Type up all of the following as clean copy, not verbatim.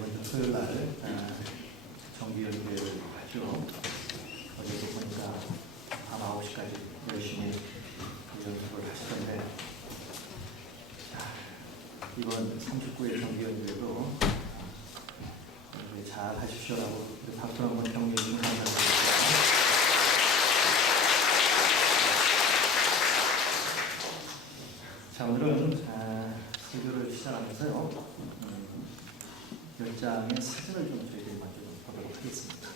이번 주 토요일 날 정기 연구회를 하죠. 어제도 보니까 밤 9시까지 열심히 연습을 하시던데, 이번 39일 정기 연구회도 잘 하십시오라고 박수 한번 격려해 주시면 감사드리겠습니다. 자, 오늘은 설교를 시작하면서요, 몇 장의 사진을 좀 저희들이 먼저 보도록 하겠습니다.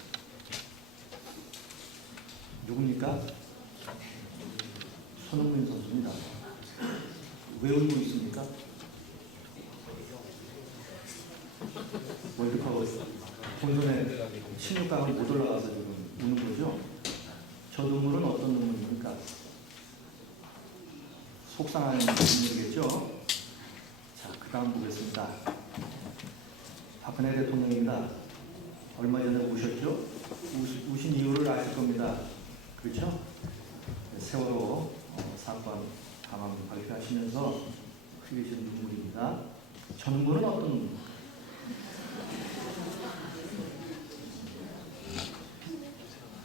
누굽니까? 손흥민 선수입니다. 왜 울고 있습니까? 월드컵 본선에 16강을 못 올라가서 지금 우는 거죠? 저 눈물은 어떤 눈물입니까? 속상한 눈물이겠죠? 자, 그 다음 보겠습니다. 박근혜 대통령입니다. 얼마 전에 우셨죠? 우신 이유를 아실 겁니다. 그렇죠? 세월호 사건 당황 발표하시면서 흘리신 눈물입니다. 저 눈물은 어떤 눈물입니까?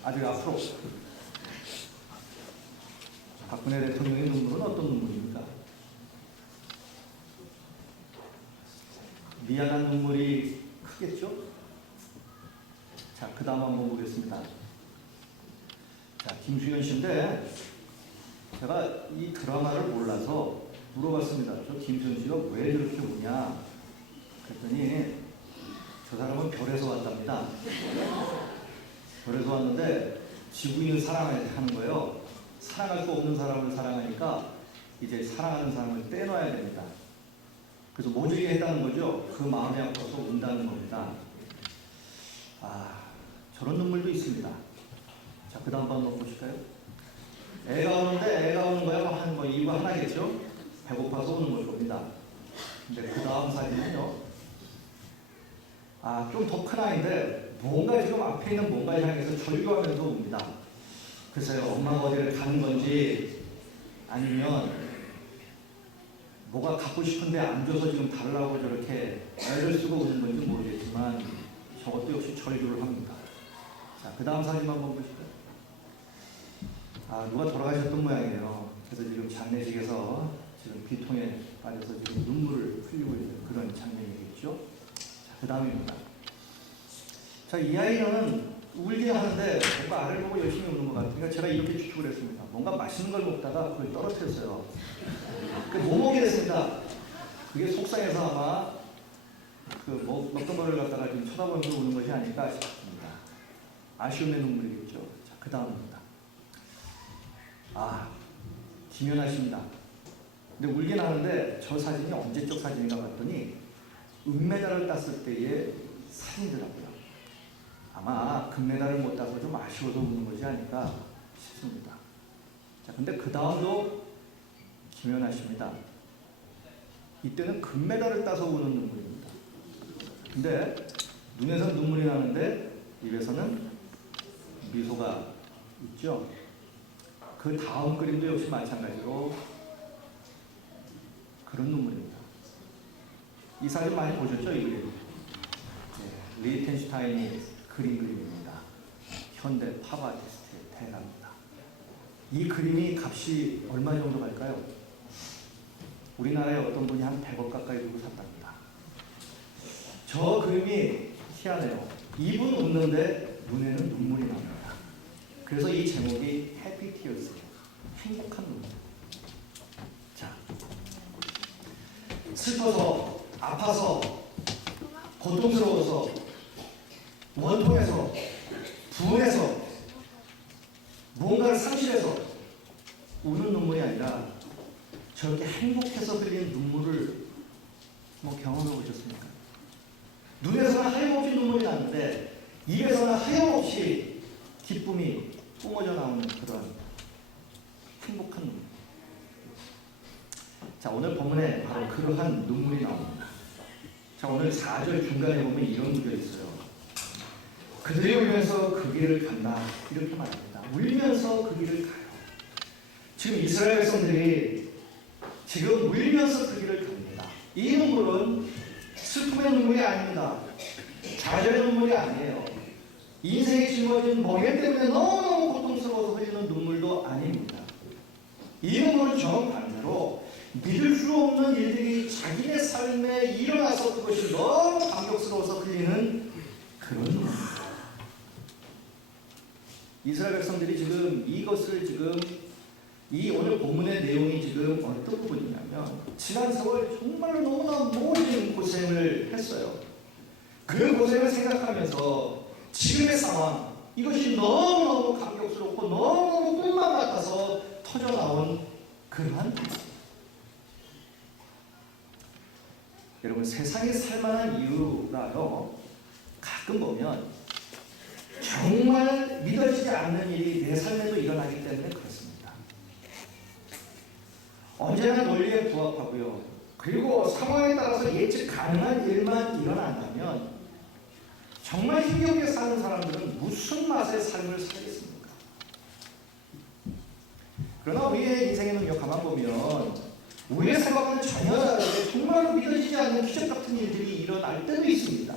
아직 앞으로 박근혜 대통령의 눈물은 어떤 눈물입니까? 미안한 눈물이 크겠죠? 자, 그 다음 한번 보겠습니다. 자, 김수현 씨인데, 제가 이 드라마를 몰라서 물어봤습니다. 저 김수현 씨가 왜 저렇게 우냐? 그랬더니, 저 사람은 별에서 왔답니다. 별에서 왔는데, 지구인을 사랑하는 거예요. 사랑할 수 없는 사람을 사랑하니까, 이제 사랑하는 사람을 떼놔야 됩니다. 그래서 모질게 했다는 거죠. 그 마음이 아파서 운다는 겁니다. 저런 눈물도 있습니다. 자, 그 다음 한번 보실까요? 애가 오는데, 애가 오는 거야 하는 거 이거 하나겠죠? 배고파서 오는 걸 겁니다. 근데 그 다음 사진은요, 좀 더 큰 아이인데 뭔가 지금 앞에 있는 뭔가에 향해서 절규하면서 옵니다. 글쎄요, 엄마가 어디를 가는 건지, 아니면 뭐가 갖고 싶은데 안 줘서 지금 달라고 저렇게 애를 쓰고 오는 건지 모르겠지만, 저것도 역시 절규를 합니다. 자, 그 다음 사진 한번 보실까요? 누가 돌아가셨던 모양이에요. 그래서 지금 장례식에서 지금 비통에 빠져서 지금 눈물을 흘리고 있는 그런 장면이겠죠. 자, 그 다음입니다. 자, 이 아이는 울게 하는데 뭔가 알을 보고 열심히 우는 것 같으니까 제가 이렇게 추측을 했습니다. 뭔가 맛있는 걸 먹다가 그걸 떨어뜨렸어요. 못 먹게 됐습니다. 그게 속상해서 아마 먹던 거를 갖다가 지금 쳐다보면서 우는 것이 아닐까 싶습니다. 아쉬움의 눈물이겠죠. 자, 그 다음입니다. 김연아씨입니다. 근데 울긴 하는데 저 사진이 언제적 사진인가 봤더니 은메달을 땄을 때의 사진이더라고요. 아마 금메달을 못 따서 좀 아쉬워서 우는 것이 아닐까 싶습니다. 자, 근데 그 다음도 김연아씨입니다. 이때는 금메달을 따서 우는 눈물입니다. 근데 눈에서 눈물이 나는데 입에서는 미소가 있죠. 그 다음 그림도 역시 마찬가지로 그런 눈물입니다. 이 사진 많이 보셨죠? 이 그림. 리히텐슈타인이 그린 그림입니다. 현대 팝 아티스트의 대가입니다. 이 그림이 값이 얼마 정도 갈까요? 우리나라에 어떤 분이 한 100억 가까이 주고 샀답니다. 저 그림이 희한해요. 입은 웃는데 눈에는 눈물이 납니다. 그래서 이 제목이 해피 티어스예요. 행복한 눈물. 자, 슬퍼서, 아파서, 고통스러워서, 원통해서, 분해서, 무언가를 상실해서 우는 눈물이 아니라 저렇게 행복해서 흘린 눈물을 경험해 보셨습니까? 눈에서는 하염없이 눈물이 나는데 입에서는 하염없이 기쁨이 뿜어져 나오는 그런 행복한 눈물. 자, 오늘 본문에 바로 그러한 눈물이 나옵니다. 자, 오늘 4절 중간에 보면 이런 구절이 있어요. 그들이 울면서 그 길을 간다. 이렇게 말합니다. 울면서 그 길을 가요. 지금 이스라엘 백성들이 지금 울면서 그 길을 갑니다. 이 눈물은 슬픔의 눈물이 아닙니다. 좌절의 눈물이 아니에요. 인생이 짊어진 멍해 때문에 너무너무 고통스러워서 흘리는 눈물도 아닙니다. 이 눈물은 정반대로 믿을 수 없는 일들이 자기의 삶에 일어나서 그것이 너무 감격스러워서 흘리는 그런 눈물입니다. 이스라엘 백성들이 지금 이것을 지금 이 오늘 본문의 내용이 지금 어떤 부분이냐면 지난 세월 정말로 너무나 모든 고생을 했어요. 그 고생을 생각하면서 지금의 상황 이것이 너무너무 감격스럽고 너무너무 꿈만 같아서 터져나온 그러한 여러분 세상에 살만한 이유가요 가끔 보면 정말 믿어지지 않는 일이 내 삶에도 일어나기 때문에 그렇습니다. 언제나 논리에 부합하고요. 그리고 상황에 따라서 예측 가능한 일만 일어난다면 정말 힘겹게 사는 사람들은 무슨 맛의 삶을 살겠습니까? 그러나 우리의 인생의 능력 가만 보면 우리의 생각과는 전혀 다르게 정말로 믿어지지 않는 기적 같은 일들이 일어날 때도 있습니다.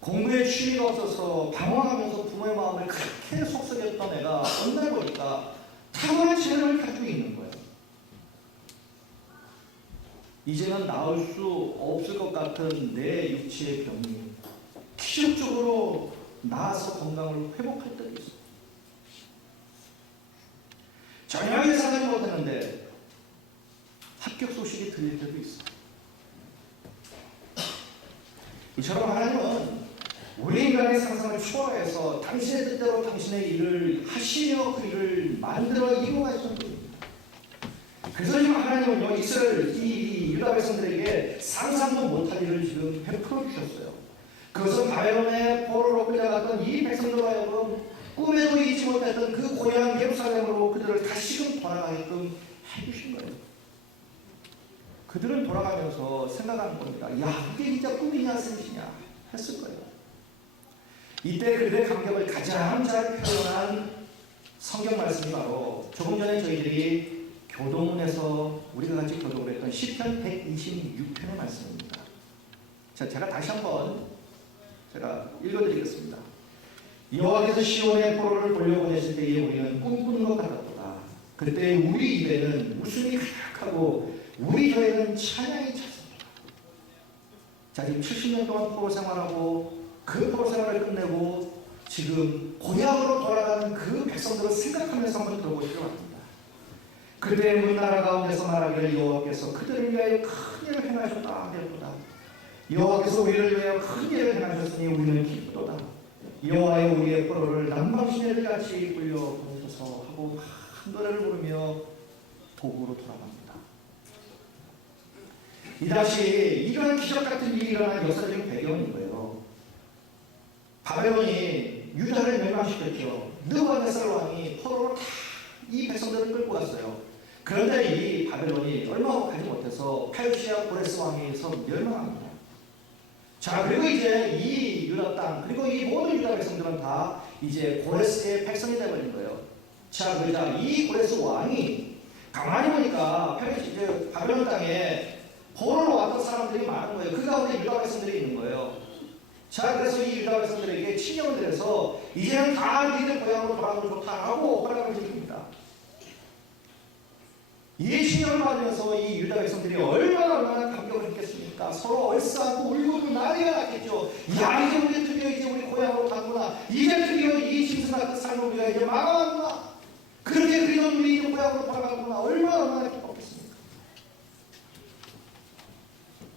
공부에 취미가 없어서 방황하면서 부모의 마음을 그렇게 속썩였던 애가 어느 날 보니까 탁월한 재능을 가지고 있는 거예요. 이제는 나을 수 없을 것 같은 내 육체의 병이 기적적으로 나아서 건강을 회복할 때도 있어요. 전혀 예상하지 못했는데 합격 소식이 들릴 때도 있어요. 이처럼 하나님은 우리 인간의 상상을 초월해서 당신의 뜻대로 당신의 일을 하시며 그 일을 만들어 이루어가시는 분입니다. 그래서 지금 하나님은요 이스라엘 이 유다 백성들에게 상상도 못할 일을 지금 베풀어 주셨어요. 그것은 바벨론의 포로로 끌려갔던 이 백성들로 하여금 꿈에도 잊지 못했던 그 고향 예루살렘으로 그들을 다시금 돌아가게끔 해주신 거예요. 그들은 돌아가면서 생각하는 겁니다. 야, 이게 진짜 꿈이냐 생시냐 했을 거예요. 이때 그들의 감격을 가장 잘 표현한 성경 말씀이 바로 조금 전에 저희들이 교동문에서 우리가 같이 교독을 했던 시편 126편의 말씀입니다. 자, 제가 다시 한번 제가 읽어드리겠습니다. 여호와께서 시온의 포로를 돌려보내실 때에 우리는 꿈꾸는 것 같았도다. 그때 우리 입에는 웃음이 가득하고 우리 혀에는 찬양이 찼습니다. 자, 지금 70년 동안 포로 생활하고 그 포로 생활을 끝내고 지금 고향으로 돌아가는 그 백성들을 생각하면서 한번 들어보시기 바랍니다. 그때 문나라 가운데서 말하기를 여호와께서 그들을 위하여 큰 일을 행하셨다 하였도다. 여호와께서 우리를 위하여 큰 일을 행하셨으니 우리는 기쁘도다. 여호와여 우리의 포로를 남방시내들같이 불려보내소서 하고 큰 노래를 부르며 도구로 돌아갑니다. 이다시 이러한 기적 같은 일이 일어난 역사적인 배경인 거예요. 바벨론이 유다를 멸망시켰죠. 느부갓네살 왕이 포로로 다 이 백성들을 끌고 갔어요. 그런데 이 바벨론이 얼마 가지 못해서 페르시아 고레스 왕에서 멸망합니다. 자, 그리고 이제 이 유다 땅 그리고 이 모든 유다 백성들은 다 이제 고레스의 백성이 되어버린 거예요. 자, 그러자 이 고레스 왕이 가만히 보니까 이제 바벨론 땅에 포로로 왔던 사람들이 많은 거예요. 그 가운데 유다 백성들이 있는 거예요. 자, 그래서 이 유다 백성들에게 칭령을 내려서 이제는 다 니들 고향으로 돌아가면 좋다 하고 허락을 해줍니다. 이 칭령을 받으면서 이 유다 백성들이 얼마나 감격을 했겠습니까? 서로 얼싸안고 울고 난리가 났겠죠. 야, 이제 우리 드디어 이제 우리 고향으로 가구나. 이제 드디어 이 짐승 같은 삶을 우리가 이제 마감하구나. 그렇게 그리던 우리 이제 고향으로 돌아가구나. 얼마나 기뻤겠습니까?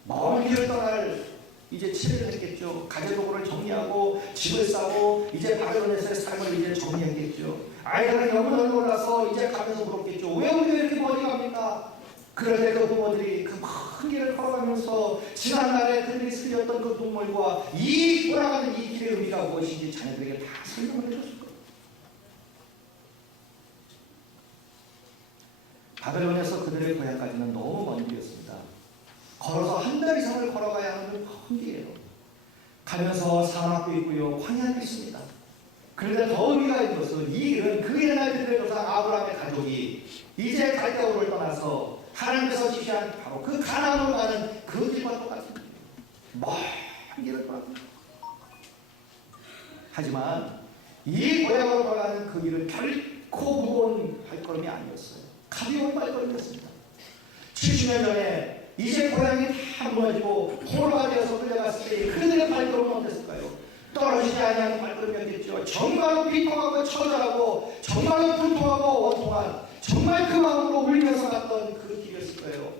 먼 길을 떠날 이제 치료를 했겠죠. 가재도구를 정리하고 집을 싸고 이제 바벨론에서의 삶을 이제 정리했겠죠. 아이들은 영문을 몰라서 이제 가면서 물었겠죠. 왜 우리가 이렇게 멀리 갑니까? 그런데 그 부모들이 그 큰 길을 걸어가면서 지난날에 그들이 슬렸던 그 동물과 이 돌아가는 이 길의 의미가 무엇인지 자녀들에게 다 설명을 해줬을 거예요. 바벨론에서 그들의 고향까지는 너무 먼 길이었습니다. 걸어서 한 달 이상을 걸어가야 하는 큰 길이에요. 가면서 사막도 있고요, 광야도 있습니다. 그런데 더 의미가 있는 것은 이 길은 그 옛날 그들의 조상 아브라함의 가족이 이제 갈대우를 떠나서 하나님께서 지시한 바로 그 가나안으로 가는 그 길과 똑같은 길이에요. 먼 길을 떠납니다. 하지만 이 고향으로 돌아가는 그 길은 결코 무거운 발걸음이 아니었어요. 가벼운 발걸음이었습니다. 70년 전에 이제 고향이 다 무너지고 포로가 되어서 끌려갔을 때 그들의 발걸음은 어땠을까요? 떨어지지 아니하는 발걸음이었겠죠. 정말로 비통하고 처절하고 정말로 불통하고 원통한 정말 그 마음으로 울면서 갔던 그 길이었을 거예요.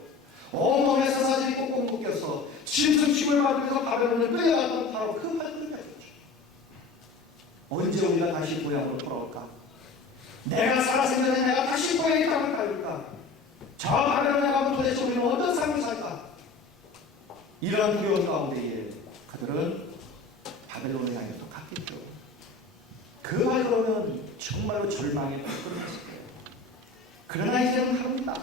온몸에 사사들이 꽁꽁 묶여서 짐승심을 받으면서 바벨론을 끌려갔던 바로 그 발걸음이었죠. 언제 우리가 다시 고향으로 돌아올까? 내가 살아생전에 내가 다시 고향의 땅을 갈까? 저 바벨론에 가면 도대체 우리는 어떤 삶을 살까? 이러한 두려움 가운데에 그들은 바벨론을 향해 또 갔겠죠. 그 발걸음은 정말로 절망의 발걸음이었을 거예요. 그러나 이제는 합니다.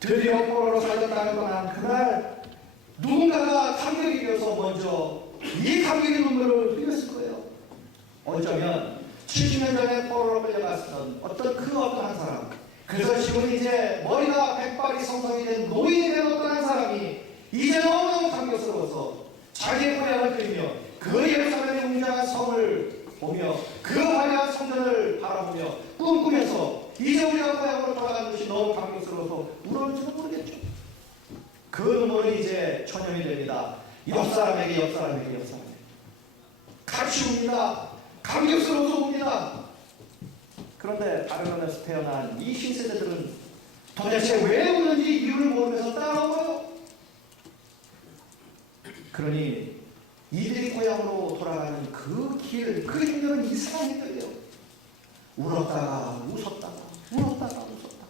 드디어 포로로 살렸다는 동안 그날 누군가가 감격이 되어서 먼저 이 감격의 눈물을 흘렸을 거예요. 어쩌면 70년 전에 포로로 끌려갔던 어떤 한 사람, 그래서 지금 이제 머리가 백발이 성성이 된 노인이 된 어떤 한 사람이 이제 너무너무 감격스러워서 자기의 고향을 그리며 그 예루살렘의 웅장한 성을 보며 그 화려한 성전을 바라보며 꿈꾸면서 이제 우리가 고향으로 돌아가는 것이 너무 감격스러워서 울었는지도 모르겠죠. 그 눈물은 이제 천연이 됩니다. 옆사람에게 같이 웁니다. 감격스러워서 웁니다. 그런데 바벨론에서 태어난 이 신세대들은 도대체 왜 우는지 이유를 모르면서 따라와요. 그러니 이들이 고향으로 돌아가는 그 길, 그 행렬은 이상한 행렬이에요. 울었다가 웃었다가 울었다가 웃었다가.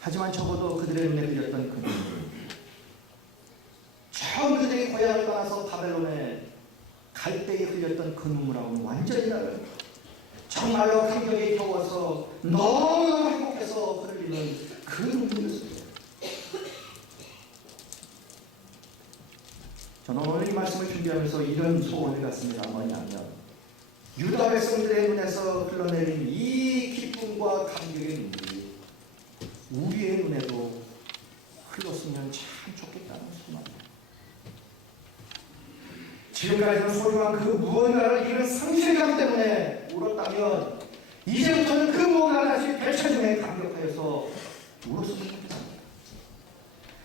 하지만 적어도 그들의 눈에 들렸던 그 눈물, 처음 그들이 고향을 떠나서 바벨론에 갈 때에 흘렸던 그 눈물하고는 완전히 다른, 정말로 감격에 겨워서 너무너무 행복해서 흘리는 그 눈물이었습니다. 저는 오늘 이 말씀을 준비하면서 이런 소원을 갖습니다. 뭐냐면 유다 백성들의 눈에서 흘러내린 이 기쁨과 감격의 눈물이 우리의 눈에도 흘렀으면 참 좋겠다는 소망입니다. 지금까지는 소중한 그 무언가를 잃은 상실감 때문에 울었다면 이제부터는 그 무언가를 다시 되찾음에 감격하여서 울었으면 좋겠습니다.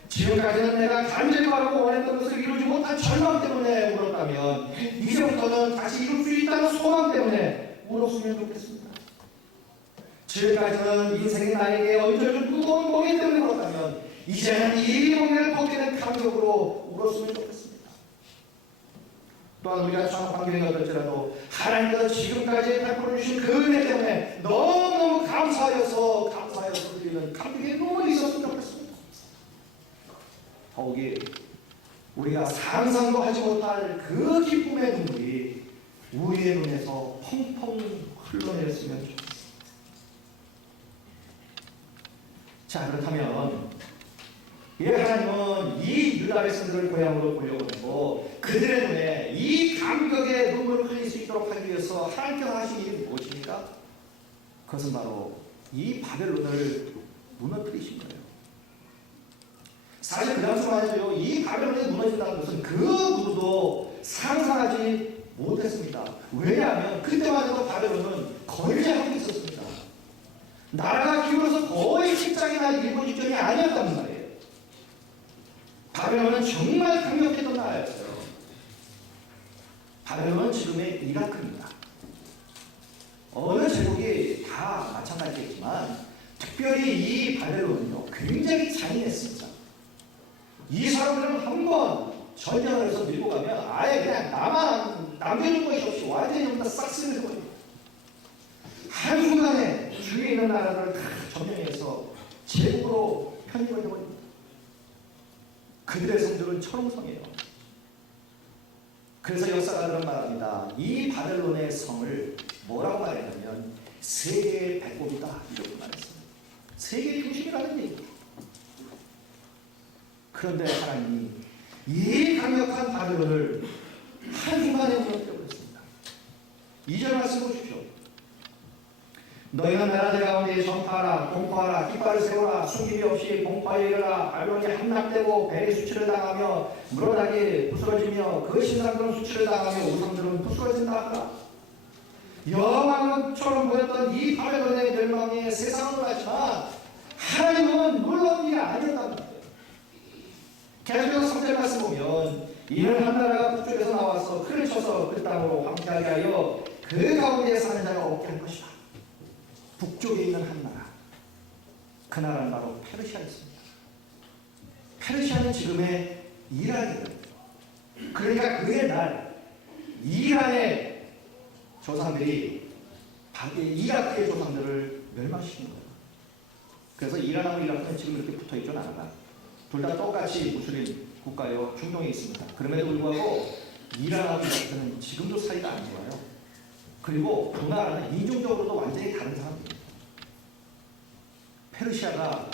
지금까지는 내가 간절히 바라고 원했던 것을 이루지 못한 절망 때문에 울었다면 이제부터는 다시 이룰 수 있다는 소망 때문에 울었으면 좋겠습니다. 지금까지는 인생이 나에게 얹어준 무거운 멍에 때문에 울었다면 이제는 이 멍에를 벗게 된 감격으로 울었으면 좋겠습니다. 또한 우리가 참 환경이 어떨지라도 하나님께서 지금까지 베풀어 주신 그 은혜 때문에 너무너무 감사하여서 드리는 감격의 눈물이 있었으면 좋겠습니다. 더욱이 우리가 상상도 하지 못할 그 기쁨의 눈물이 우리의 눈에서 펑펑 흘러내렸으면 좋겠습니다. 자, 그렇다면 하나님은 이 유다 백성들을 고향으로 보려고 그들의 눈에 이 감격의 눈물을 흘릴 수 있도록 하기 위해서 하나님께서 하신 일이 무엇입니까? 그것은 바로 이 바벨론을 무너뜨리신 거예요. 사실 그 당시만 해도요, 이 바벨론이 무너진다는 것은 그 누구도 상상하지 못했습니다. 왜냐하면 그때만 해도 바벨론은 건재하고 있었습니다. 나라가 기울어서 거의 직장이나 일본 직전이 아니었단 말이에요. 바벨론은 정말 강력했던 나라였어요. 바벨론은 지금의 이라크입니다. 어느 제국이 다 마찬가지겠지만 특별히 이 바벨론은요 굉장히 잔인했습니다. 이 사람들은 한번 전쟁을 해서 밀고 가면 아예 그냥 남겨둔 것이 없이 완전히 다 싹 쓸어버립니다. 한순간에 주위에 있는 나라들을 다 점령해서 제국으로 편입을 해버립니다. 그들의 성들은 철옹성이에요. 그래서 역사가들은 말합니다. 이 바벨론의 성을 뭐라고 말했냐면 세계의 배꼽이다 이렇게 말했습니다. 세계의 중심이라는 얘기입니다. 그런데 하나님이 이 강력한 바벨론을 한순간에 무너뜨려 버렸습니다. 2절 말씀 보십시오. 너희는 나라들 가운데 전파하라, 공포하라, 깃발을 세우라, 숨김이 없이 공포하여 일어나. 바벨론이 함락되고 벨이 수치를 당하며 무너다기 부스러지며 그 신상들은 수치를 당하며 우상들은 부스러진다 하라. 여왕처럼 보였던 이 바벨론의 멸망에 세상은 놀랐지만 하나님은 놀라운 일이 아니었다는 거예요. 계속해서 3절 말씀 보면 이는 한 나라가 북쪽에서 나와서 칼을 쳐서 그 땅으로 황폐하게 하여 그 가운데 사는 자가 없게 할 것이다. 북쪽에 있는 한 나라, 그 나라는 바로 페르시아였습니다. 페르시아는 지금의 이란이거든요. 그러니까 그 옛날 이란의 조상들이 이라크의 조상들을 멸망시킨 거예요. 그래서 이란하고 이라크는 지금 이렇게 붙어있지는 않아요. 둘 다 똑같이 무슬림 국가요, 중동에 있습니다. 그럼에도 불구하고 이란하고 이라크는 지금도 사이가 안 좋아요. 그리고 두 나라는 인종적으로도 완전히 다른 사람들입니다. 페르시아가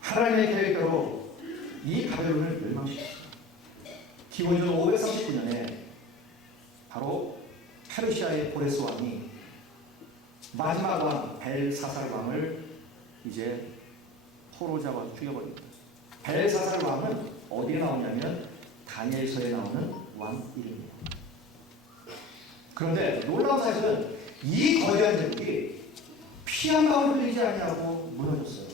하나님의 계획대로 이 바벨론을 멸망시켰습니다. 기원전 539년에 바로 페르시아의 고레스 왕이 마지막 왕 벨사살 왕을 이제 포로 잡아 죽여버립니다. 벨사살 왕은 어디에 나오냐면 다니엘서에 나오는 왕 이름입니다. 그런데 놀라운 사실은 이 거대한 제국이 피 한 방울 흘리지 아니하고 무너졌어요.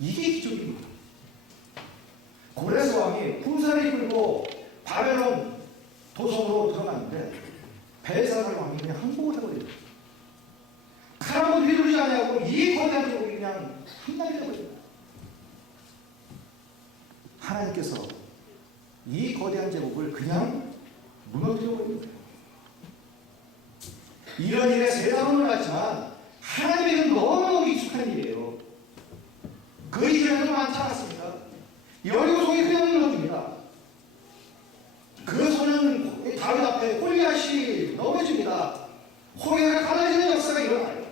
이게 기적입니다. 고레스 왕이 군사를 이끌고 바벨론 도성으로 들어갔는데 벨사살 왕이 그냥 항복을 해버립니다. 칼 한번 휘두르지 아니하고 이 거대한 제국이 그냥 한날이 되버립니다. 하나님께서 이 거대한 제국을 그냥 무너뜨려버립니다. 이런 일에 세상은 놀랐지만 하나님에게는 너무너무 익숙한 일이에요. 그 이전에도 많지 않았습니까? 여리고성이 그냥 무너집니다. 그 소년 다윗 앞에 골리앗이 넘어집니다. 홍해가 갈라지는 역사가 일어나요.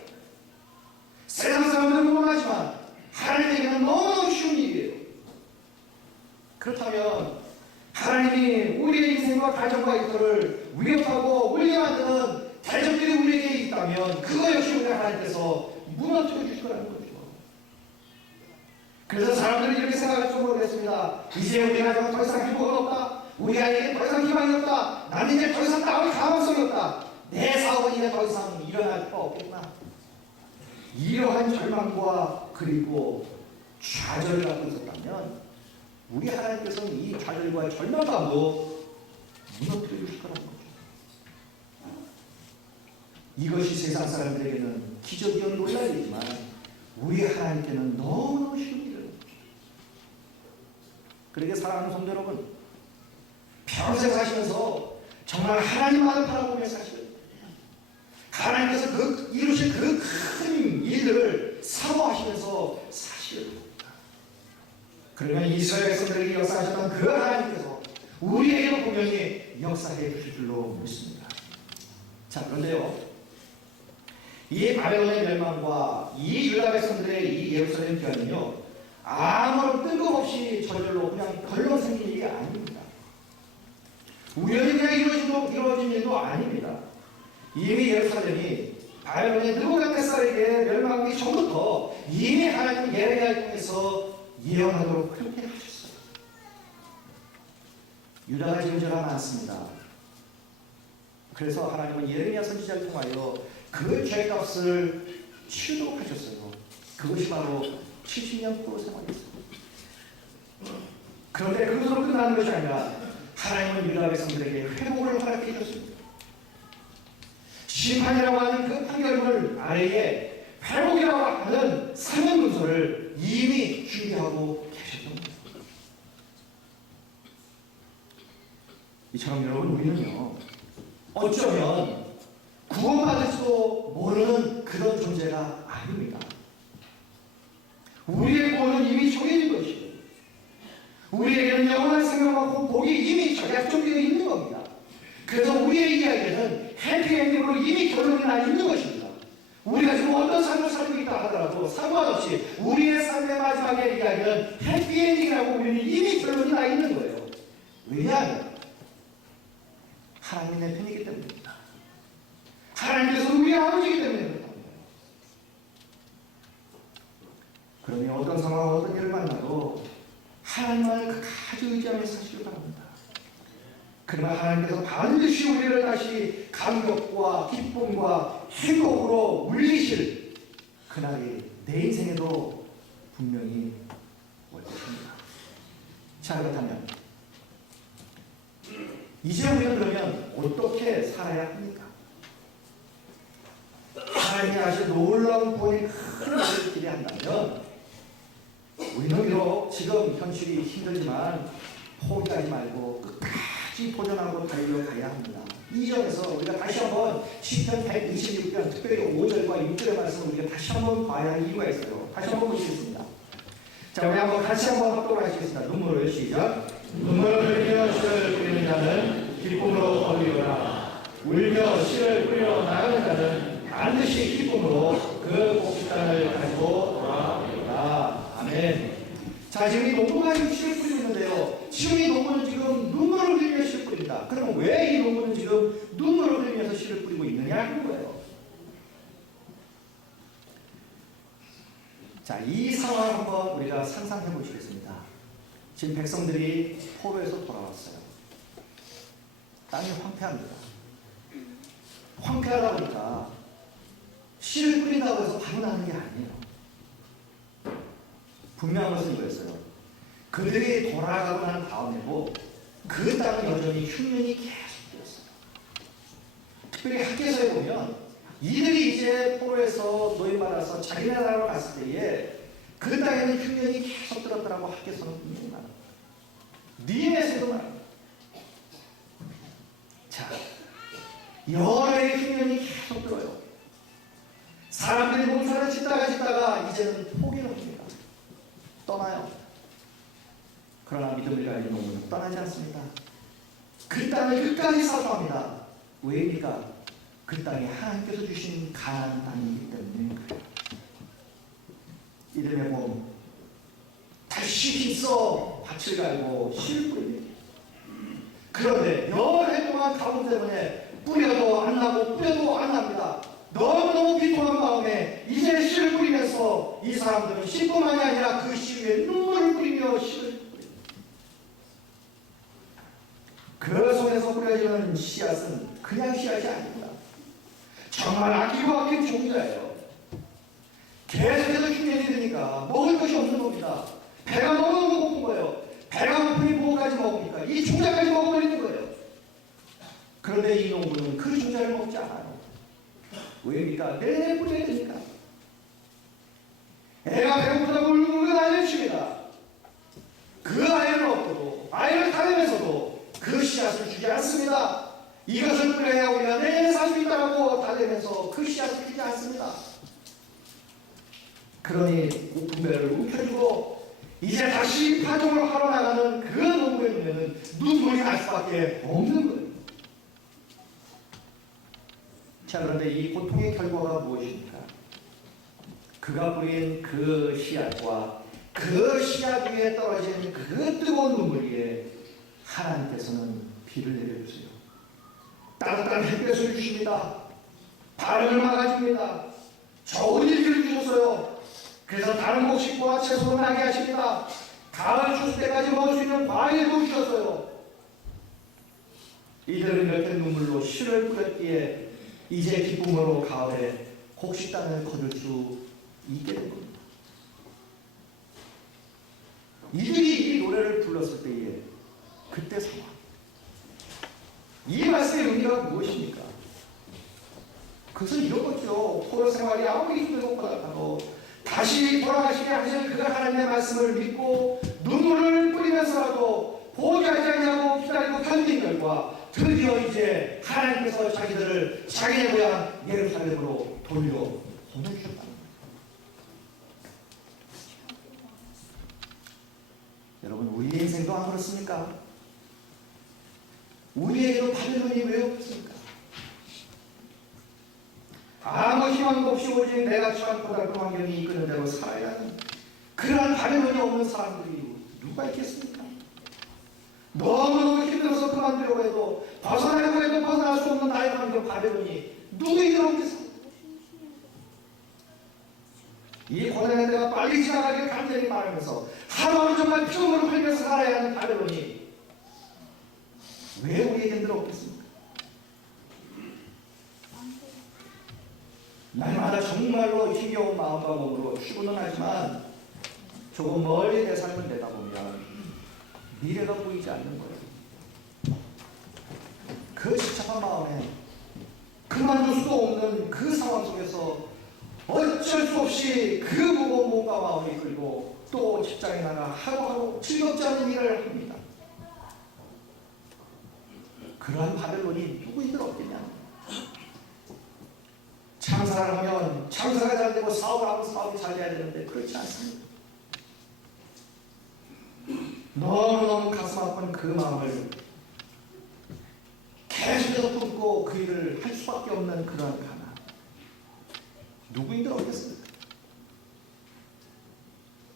세상 사람들은 놀라지만 하나님에게는 너무너무 쉬운 일이에요. 그렇다면 하나님이 우리의 인생과 가정과 일터를 위협하고 울게 만드는 대적들이 우리에게 있다면 그거 역시 우리 하나님께서 무너뜨려 주실 거라는 거죠. 그래서 사람들은 이렇게 생각할 줄 모르겠습니다. 이제 우리 가정은 더 이상 행복은 없다. 우리 아이에게 더 이상 희망이 없다. 나는 이제 더 이상 나올 가능성이 없다. 내 사업은 이제 더 이상 일어날 수가 없겠구나. 이러한 절망과 그리고 좌절을 갖고 있었다면 우리 하나님께서는 이 좌절과 절망감도 무너뜨려 주실 거라는 거죠. 이것이 세상 사람들에게는 기적이요 놀랄 일이지만 우리 하나님께는 너무너무 쉬운 일이에요. 그러게 사랑하는 성도 여러분, 평생 사시면서 정말 하나님만을 바라보며 사시는 하나님께서 이루신 그 큰 일들을 사모하시면서 사시는 겁니다. 그러면 이스라엘 백성들에게 역사하셨던 그 하나님께서 우리에게도 분명히 역사해 주실 줄로 믿습니다. 자, 그런데요, 이 바벨론의 멸망과 이 유다 백성들의 이 예루살렘 귀환은요, 아무런 뜬금없이 저절로 그냥 걸러 생긴 일이 아닙니다. 우연히 그냥 이루어진 일도 아닙니다. 이미 예루살렘이 바벨론의 느부갓네살에게 멸망하기 전부터 이미 하나님은 예레미야를 통해서 예언하도록 그렇게 하셨어요. 유다가 지은 죄가 많습니다. 그래서 하나님은 예레미야 선지자를 통하여 그 죄값을 치우도록 하셨어요. 그것이 바로 70년 포로 생활이었어요. 그런데 그것으로 끝나는 것이 아니라 하나님은 유다 백성들에게 회복을 허락해 주셨습니다. 심판이라고 하는 그 판결문 아래에 회복이라고 하는 사면 문서를 이미 준비하고 계셨던 겁니다. 이처럼 여러분, 우리는요, 어쩌면 구원받을지도 모르는 그런 존재가 아닙니다. 우리의 구원은 이미 정해진 것이고 우리에게는 영원한 생명과 복이 이미 약속되어 있는 겁니다. 그래서 우리의 이야기는 해피엔딩으로 이미 결론이 나 있는 것입니다. 우리가 지금 어떤 삶을 살고 있다 하더라도 상관없이 우리의 삶의 마지막의 이야기는 해피엔딩이라고 우리는 이미 결론이 나 있는 거예요. 왜냐하면 하나님의 편이기 때문입니다. 하나님께서 우리 아버지이기 때문에 그렇다는 거예요. 그러니 어떤 상황, 어떤 일을 만나도 하나님을 끝까지 의지하며 사시길 바랍니다. 그러나 하나님께서 반드시 우리를 다시 감격과 기쁨과 행복으로 물리실 그날이 내 인생에도 분명히 올 것입니다. 자, 그렇다면 이제 우리는 그러면 어떻게 살아야 합니까? 하나님이 하실 놀라운 구원의 큰 일을 기대한다면 우리는 비록 지금 현실이 힘들지만 포기하지 말고 끝까지 도전하고 달려가야 합니다. 이 점에서 우리가 다시 한번 시편 126편 특별히 5절과 6절의 말씀을 우리가 다시 한번 봐야 할 이유가 있어요. 다시 한번 보시겠습니다. 자, 우리 한번 같이 한번 합독을 하시겠습니다. 눈물을 시작. 눈물을 흘리며 씨를 뿌리는 자는 기쁨으로 거두리라. 울며 씨를 뿌려 나가는 자는 반드시 기쁨으로 그 복식단을 가지고 돌아오리라. 아멘. 자, 지금 이 농부가 지금 씨를 뿌리고 있는데요. 지금 이 농부는 지금 눈물을 흘리며 씨를 뿌린다. 그러면 왜 이 농부는 지금 눈물을 흘리면서 씨를 뿌리고 있느냐 하는 거예요. 자, 이 상황을 한번 우리가 상상해 보시겠습니다. 지금 백성들이 포로에서 돌아왔어요. 땅이 황폐합니다. 황폐하다 보니까 씨를 뿌린다고 해서 바로 나는 게 아니에요. 분명한 것은 이거였어요. 그들이 돌아가고 난 다음에도 그 땅은 여전히 흉년이 계속되었어요. 특별히 학계서에 보면 이들이 이제 포로에서 노예받아서 자기네 나라로 갔을 때에 그 땅에는 흉년이 계속 들었더라고 학계서는 분명히 말합니다. 니엠에서도 말합니다. 자, 여러 해의 흉년이 계속 들어요. 사람들이 농사를 짓다가 이제는 포기를 합니다. 떠나요. 그러나 믿음을 가진 농부는 떠나지 않습니다. 그 땅을 끝까지 사수합니다. 왜입니까? 그 땅이 하나님께서 주신 가나안 땅이기 때문에 그래요. 이름의 봄 다시 힘써 밭을 갈고 씨를 뿌립니다. 그런데 여러 해 동안 가뭄 때문에 뿌려도 안 나고 뿌려도 안 납니다. 너무너무 비통한 마음에 이제 씨를 뿌리면서 이 사람들은 씨뿐만이 아니라 그 씨 위에 눈물을 뿌리며 씨를 뿌립니다. 그 손에서 뿌려지는 씨앗은 그냥 씨앗이 아닙니다. 정말 아끼고 아낀 종자예요. 계속해서 흉년이 되니까 먹을 것이 없는 겁니다. 배가 너무너무 고픈 거예요. 배가 고프니 뭐까지 먹습니까? 이 종자까지 먹어버리는 거예요. 그런데 이 농부는 그 종자를 먹지 않아요. 왜입니까? 내내 뿌려야 되니까. 애가 배고프다고 울고 난리칩니다. 그 아이를 얻고도 아이를 다니면서도 그 씨앗을 주지 않습니다. 이것을 뿌려야 우리가 내내 살 수 있다고 달래면서 그 씨앗을 주지 않습니다. 그러니 고픈 배를 움켜쥐고 이제 다시 파종을 하러 나가는 그 농부의 눈에는 눈물이 날 수밖에 없는 거예요. 자, 그런데 이 고통의 결과가 무엇입니까? 그가 뿌린 그 씨앗과 그 씨앗 위에 떨어진 그 뜨거운 눈물 위에 하나님께서는 비를 내려주세요. 따뜻한 햇볕을 주십니다. 바람을 막아줍니다. 좋은 일기를 주셨어요. 그래서 다른 곡식과 채소를 나게 하십니다. 가을 추수 때까지 먹을 수 있는 과일도 주셨어요. 이들은 이렇게 눈물로 씨를 뿌렸기에 이제 기쁨으로 가을에 곡식단을 거둘 수 있게 된 겁니다. 이들이 이 노래를 불렀을 때에 그때 상황, 이 말씀의 의미가 무엇입니까? 그것은 이런 거죠. 포로 생활이 아무리 힘들고 고달파도 다시 돌아가시게 하실 그 하나님의 말씀을 믿고 눈물을 뿌리면서라도 포기하지 않냐고 기다리고 견딘 결과 드디어 이제 하나님께서 자기들을 자기네 고향 예루살렘으로 돌려 보내주셨다. 여러분, 우리의 인생도 안 그렇습니까? 우리에게도 바벨론이 왜 없습니까? 아무 희망도 없이 오직 내가 처한 고달픈 환경이 이끄는 대로 살아야 하는 그러한 바벨론이 없는 사람들이 누가 있겠습니까? 너무너무 힘들어서 그만두려고 해도 벗어나려고 해도 벗어날 수 없는 나의 환경 바벨론이 누구에게 없겠습니까? 이 고난의 때가 빨리 지나가길 간절히 바라면서 하루하루 정말 피눈물을 흘리면서 살아야 하는 바벨론이 왜 우리에겐 들어오겠습니까? 날마다 정말로 힘겨운 마음과 몸으로 출근은 하지만 조금 멀리 내 삶을 내다보면 미래가 보이지 않는 거예요. 그 지착한 마음에 그만둘 수도 없는 그 상황 속에서 어쩔 수 없이 그 무거운 몸과 마음이 끌고 또 직장에 나가 하루하루 즐겁지 않은 일을 합니다. 그러한 바벨론이 누구이들 없겠냐? 장사를 하면 장사가 잘 되고 사업을 하면 사업이 잘 돼야 되는데 그렇지 않습니다. 너무너무 가슴 아픈 그 마음을 계속해서 품고 그 일을 할 수밖에 없는 그러한 가난. 누구인들 없겠습니까?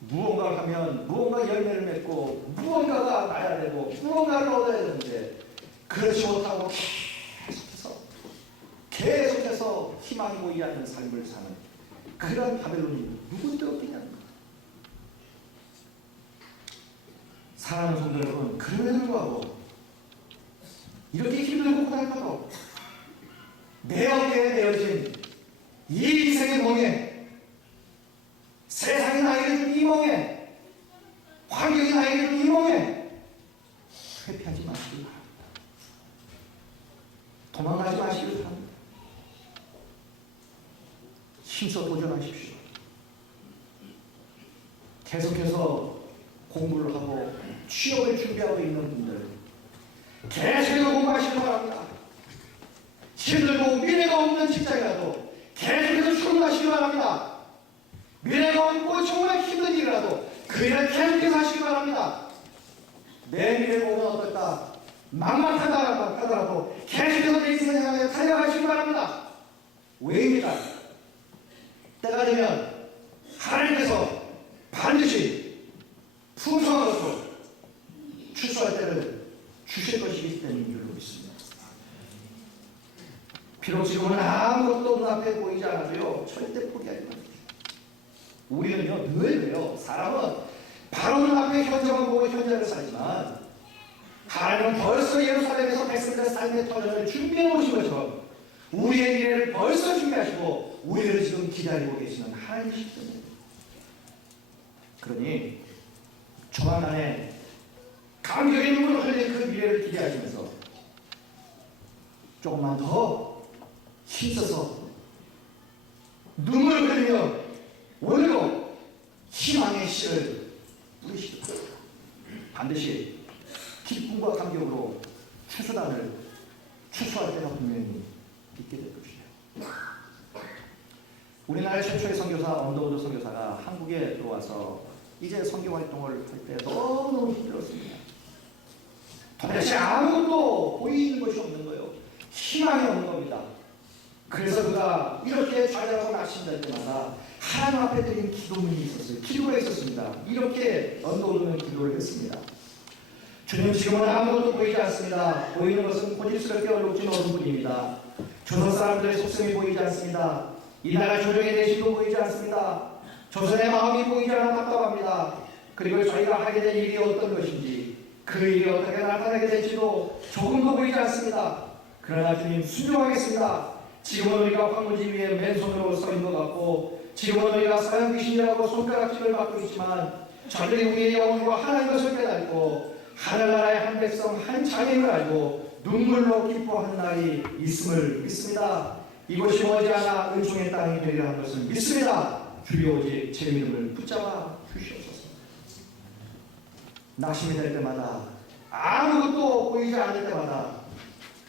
무언가를 하면 무언가 열매를 맺고 무언가가 나야 되고 무언가를 얻어야 되는데 그렇지 못하고 계속해서 희망이 보이지 않는 삶을 사는 그런 바벨론이 누구인들 없겠냐는 거예요. 사랑하는 성도 여러분, 그럼에도 불구하고 이렇게 힘들고 고달파도 내 어깨에 내어진 이 인생의 멍에, 세상이 나에게 준 이 멍에, 환경이 나에게 준 이 멍에 회피하지 마시기 바랍니다. 도망가지 마시기 바랍니다. 힘써 도전하십시오. 계속해서 공부를 하고 취업을 준비하고 있는 분들 계속해서 공부하시기 바랍니다. 힘들고 미래가 없는 직장이라도 계속해서 출근하시기 바랍니다. 미래가 없고 정말 힘든 일이라도 그 일을 계속해서 하시기 바랍니다. 내 미래가 오면 어떨까? 막막하다 하더라도 계속해서 내 인생을 향해 달려가시기 바랍니다. 왜입니까? 때가 되면 하나님께서 반드시 풍성한 것으로 출소할 때를 주실 것이기 때문인 줄로 믿습니다. 비록 지금은 아무것도 눈앞에 보이지 않아도요, 절대 포기하지 마세요. 우리는요, 늘 그래요. 사람은 바로 눈앞에 현장을 보고 현장을 살지만 하나님은 벌써 예루살렘에서 백성들의 삶의 터전을 준비해 오신 것처럼 우리의 미래를 벌써 준비하시고 우리를 지금 기다리고 계시는 하나님이시거든요. 그러니 조만간에 감격의 눈물을 흘린 그 미래를 기대하시면서 조금만 더 힘써서 눈물을 흘리며 오늘도 희망의 씨를 뿌리시다. 반드시 기쁨과 감격으로 추수단을 추수할 때가 분명히 있게 될 것이에요. 우리나라 최초의 선교사 언더우드 선교사가 한국에 들어와서 이제 선교 활동을 할 때 너무너무 힘들었습니다. 도대체 아무것도 보이는 것이 없는 거예요. 희망이 없는 겁니다. 그래서 그가 이렇게 좌절하고 낙심될 때마다 하나님 앞에 드린 기도문이 있었어요. 기도가 있었습니다. 이렇게 언더우드는 기도를 했습니다. 주님, 지금은 아무것도 보이지 않습니다. 보이는 것은 고집스럽게 얼룩진 어둠뿐입니다. 조선 사람들의 속성이 보이지 않습니다. 이 나라 조정의 내실도 보이지 않습니다. 조선의 마음이 보이지 않아 답답합니다. 그리고 저희가 하게 될 일이 어떤 것인지, 그 일이 어떻게 나타나게 될지도 조금도 보이지 않습니다. 그러나 주님, 순종하겠습니다. 지금은 우리가 황무지 위에 맨손으로 서 있는 것 같고, 지금은 우리가 사형 귀신이라고 손가락질을 받고 있지만, 저들이 우리의 영혼과 하나인 것을 깨닫고 하늘나라의 한 백성 한 장애인을 알고 눈물로 기뻐하는 날이 있음을 믿습니다. 이곳이 머지않아 은총의 땅이 되리라 하는 것을 믿습니다. 주여 오직 제 믿음을 붙잡아 주시옵소서. 낙심이 될 때마다 아무것도 보이지 않을 때마다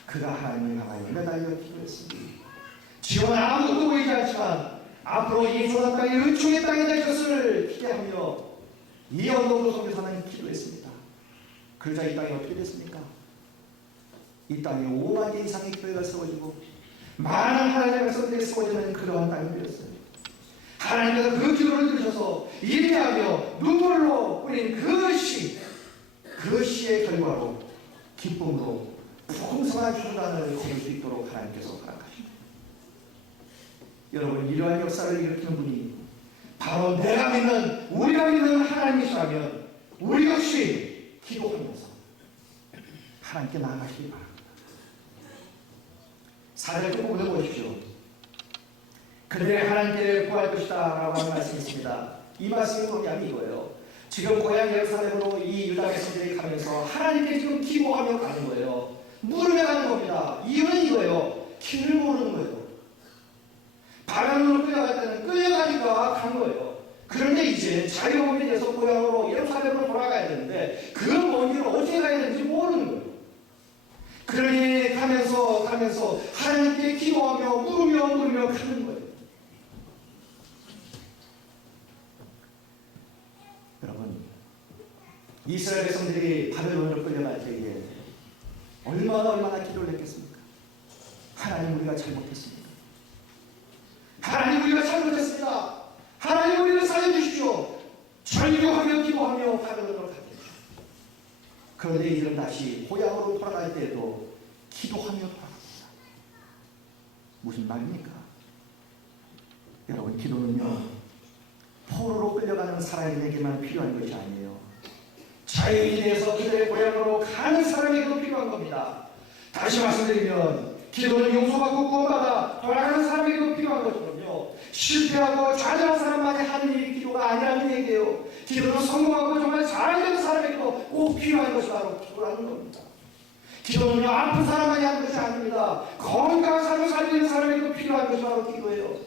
그가 하나님을 향하여 매달려 기도했습니다. 지금은 아무것도 보이지 않지만 앞으로 이 조선 땅이 은총의 땅이 될 것을 기대하며 이 언덕으로 선교사는 기도했습니다. 그러자 이 땅이 어떻게 됐습니까? 이 땅에 5만 개 이상의 교회가 세워지고 많은 하나님의 백성들이 세워지는 그러한 땅이 되었어요. 하나님께서 그 기도를 들으셔서 인내하며 눈물로 뿌린 그 시의 결과로 기쁨으로 풍성한 출산을 거둘 수 있도록 하나님께서 허락하십니다. 여러분, 이러한 역사를 일으키는 분이 바로 내가 믿는, 우리가 믿는 하나님이시라면 우리 역시 기도하면서 하나님께 나아가시기 바랍니다. 사례를 꼭 보내보십시오. 그들의 하나님께 구할 것이다 라고 하는 말씀이 있습니다. 이 말씀이 뭐냐면 이거예요. 지금 고향 예루살렘으로 이 유다 백성들이 가면서 하나님께 지금 기도하며 가는 거예요. 물으며 가는 겁니다. 이유는 이거예요. 길을 모르는 거예요. 바벨론으로 끌려갈 때는 끌려가니까 간 거예요. 그런데 이제 자유복음이 돼서 고향으로 예루살렘으로 돌아가야 되는데 그 먼 길을 어떻게 가야 되는지 모르는 거예요. 그러니 가면서 하나님께 기도하며 물으며 가는 거예요. 여러분, 이스라엘 백성들이 바벨론으로 끌려갈 때에 얼마나 기도를 했겠습니까? 하나님, 우리가 잘못했습니다. 하나님, 우리가 잘못했습니다. 하나님, 우리를 살려주십시오. 절규하며 기도하며 바벨론으로 가게 해주십시오. 그런데 이들은 다시 고향으로 돌아갈 때에도 기도하며 돌아갑니다. 무슨 말입니까? 여러분, 기도는요, 포로로 끌려가는 사람에게만 필요한 것이 아니에요. 자유인이 돼서 그들의 고향으로 가는 사람에게도 필요한 겁니다. 다시 말씀드리면 기도는 용서받고 구원받아 돌아가는 사람에게도 필요한 것이거든요. 실패하고 좌절한 사람만이 하는 일이 기도가 아니라는 얘기예요. 기도는 성공하고 정말 잘 되는 사람에게도 꼭 필요한 것이 바로 기도라는 겁니다. 기도는요, 아픈 사람만이 하는 것이 아닙니다. 건강한 삶을 살고 있는 사람에게도 필요한 것이 바로 기도예요.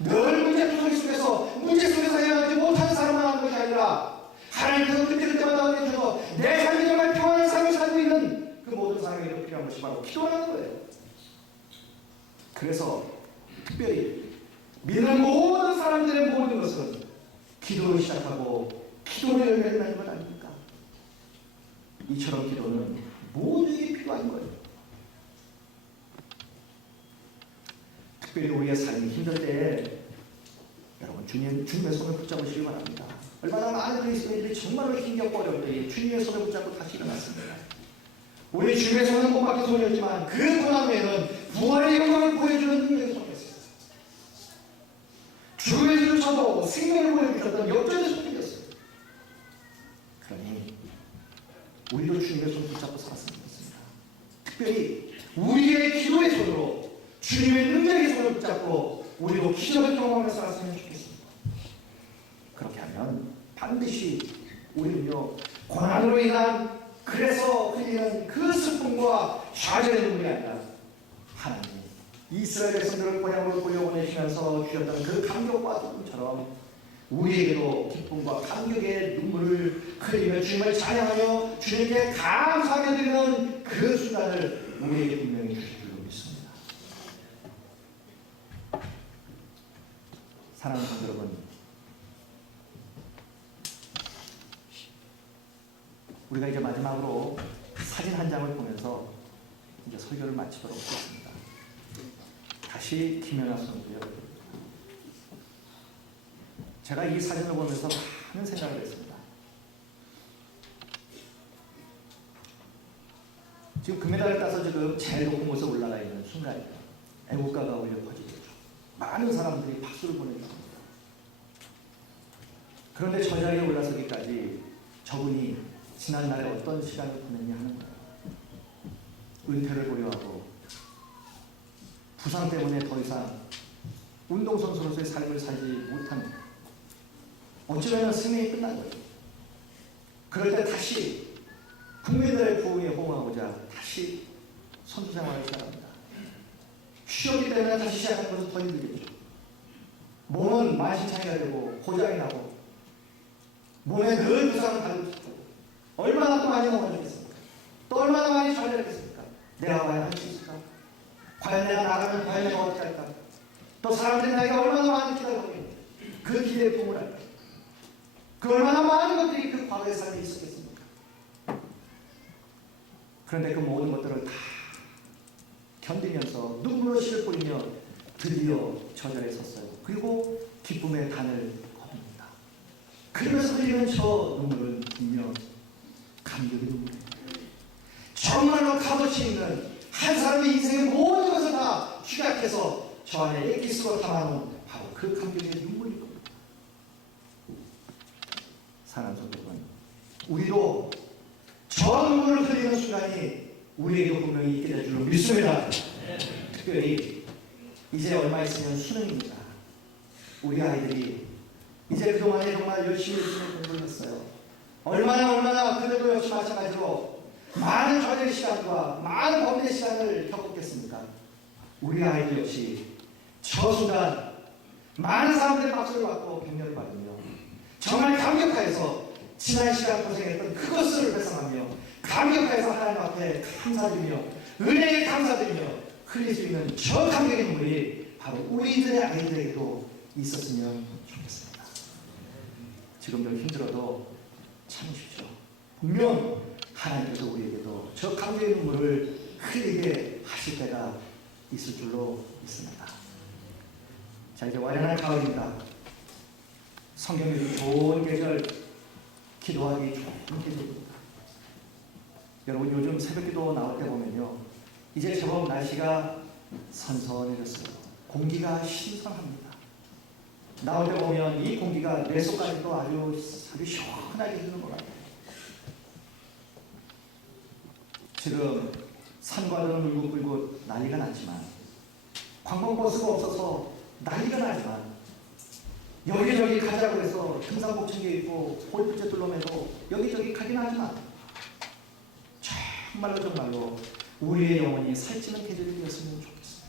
늘 문제 속에서 헤어나지 못하는 사람만 하는 것이 아니라 하나님께서 그때마다 은혜주셔서 내 삶이 정말 평안한 삶을 살고 있는 그 모든 사람에게도 필요한 것이 바로 기도라는 거예요. 그래서 특별히 믿는 모든 사람들의 모든 것은 기도로 시작하고 기도로 열매를 것 아닙니까? 이처럼 기도는 모두에게 필요한 거예요. 특별히 우리의 삶이 힘들 때 여러분, 주님의 손을 붙잡으시기 바랍니다. 얼마나 많은 그리스도인들이 정말로 힘겹고 어려울 때 주님의 손을 붙잡고 다시 일어났습니다. 우리 주님의 손은 못 박힌 손이었지만 그 고난 후에는 부활의 영광을 보여주는 능력의 손이었어요. 죽음의 줄조차도 생명을 보여주셨던 역전의 손이었어요. 그러니 우리도 주님의 손을 붙잡고 살았으면 좋겠습니다. 특별히 우리의 기도의 손으로 주님의 능력의 손을 붙잡고 우리도 기적을 경험하며 살았으면 좋겠습니다. 그렇게 하면 반드시 우리는요, 고난으로 인한 그래서 흘리는 그 슬픔과 좌절의 눈물이 아니라 하나님, 이스라엘 백성들을 고향으로 돌려보내시면서 주셨던 그 감격과 기쁨처럼 우리에게도 기쁨과 감격의 눈물을 흘리며 주님을 찬양하며 주님께 감사하며 드리는 그 순간을 우리에게 분명히 주실 줄로 믿습니다. 사랑하는 성도 여러분, 우리가 이제 마지막으로 사진 한 장을 보면서 이제 설교를 마치도록 하겠습니다. 다시 김연아 선수요. 제가 이 사진을 보면서 많은 생각을 했습니다. 지금 금메달을 따서 지금 제일 높은 곳에 올라가 있는 순간이에요. 애국가가 울려 퍼지죠. 많은 사람들이 박수를 보내줍니다. 그런데 저 자리에 올라서기까지 저분이 지난날에 어떤 시간을 보냈냐 하는 거예요. 은퇴를 고려하고 부상 때문에 더 이상 운동선수로서의 삶을 살지 못한, 어쩌면 생명이 끝난 거예요. 그럴 때 다시 국민들의 부흥에 호응하고자 다시 선수 생활을 시작합니다. 쉬었기 때문에 다시 시작하는 것은 더 힘들겠죠. 몸은 만신창이가 되고 고장이 나고 몸에 늘 부상을 받고 싶고 얼마나 또 많이 넘어지겠습니까? 또 얼마나 많이 좌절했겠습니까? 내가 과연 할 수 있을까? 과연 내가 나가면 과연 내가 어떻게 할까? 또 사람들이 나에게 얼마나 많이 기다리고 있는데 그 기대에 부응을 할까? 그 얼마나 많은 것들이 그 과거의 삶에 있었겠습니까? 그런데 그 모든 것들을 다 견디면서 눈물로 씨를 뿌리며 드디어 저 자리에 섰어요. 그리고 기쁨의 단을 거둡니다. 그러면서 흘리는 저 눈물은 분명 감격의 눈물입니다. 정말로 값어치 있는 한 사람의 인생의 모든 것을 다 취약해서 저 안에 엑기스 스스로 담아놓은 바로 그 감격의 눈물일 겁니다. 사랑하는 성도 여러분, 우리도 저 눈물을 흘리는 순간이 우리에게 분명히 있게 될 줄로 믿습니다. 특별히 이제 얼마 있으면 수능입니다. 우리 아이들이 이제 그동안에 정말 열심히 공부를 했어요. 얼마나 그들도 역시 마찬가지로 많은 저녁 시간과 많은 범죄 시간을 겪었겠습니까? 우리 아이들 역시 저 순간 많은 사람들의 박수를 받고 격려를 받으며 정말 감격하여서 지난 시간 고생했던 그것을 회상하며 감격하여서 하나님 앞에 감사드리며 은혜에 감사드리며 흘릴 수 있는 저 감격의 눈물이 바로 우리들의 아이들에게도 있었으면 좋겠습니다. 지금도 힘들어도 참으십시오. 분명 하나님께서 우리에게도 저 감격의 눈물을 흘리게 하실 때가 있을 줄로 믿습니다. 자, 이제 완연한 가을입니다. 성경에 좋은 계절, 기도하기 좋은 계절입니다. 여러분, 요즘 새벽기도 나올 때 보면요, 이제 제법 날씨가 선선해졌어요. 공기가 신선합니다. 나올 때 보면 이 공기가 내 속까지도 아주 시원하게 흐르는 것 같아요. 지금 산과는 울긋불긋 난리가 났지만, 관광버스가 없어서 난리가 나지만, 여기저기 가자고 해서 등산복층에 있고 골프채 둘러매고 여기저기 가긴 하지만, 정말로 우리의 영혼이 살찌는 계절이 되었으면 좋겠습니다.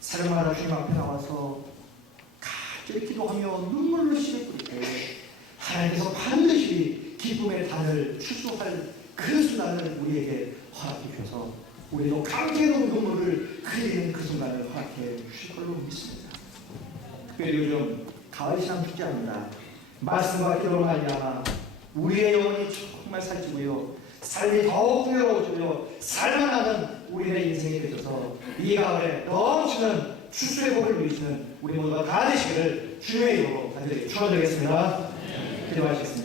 새벽마다 주님 앞에 나와서 간절히 기도하며 눈물을 씻을 뿌릴 때 하나님께서 반드시 기쁨의 단을 추수할 그 순간을 우리에게 허락해 주셔서 우리도 감격의 눈물을 흘리는 그 순간을 허락해 주실 걸로 믿습니다. 특별히 요즘 가을 신앙 축제합니다. 말씀과 기도로 말미암아 우리의 영혼이 정말 살찌고요, 삶이 더욱 풍요로워지며 살만하는 우리의 인생이 되셔서 이 가을에 넘치는 추수의 복을 누리시는 우리 모두가 다 되시기를 주님의 이름으로 간절히 축원드리겠습니다. 기도하시겠습니다.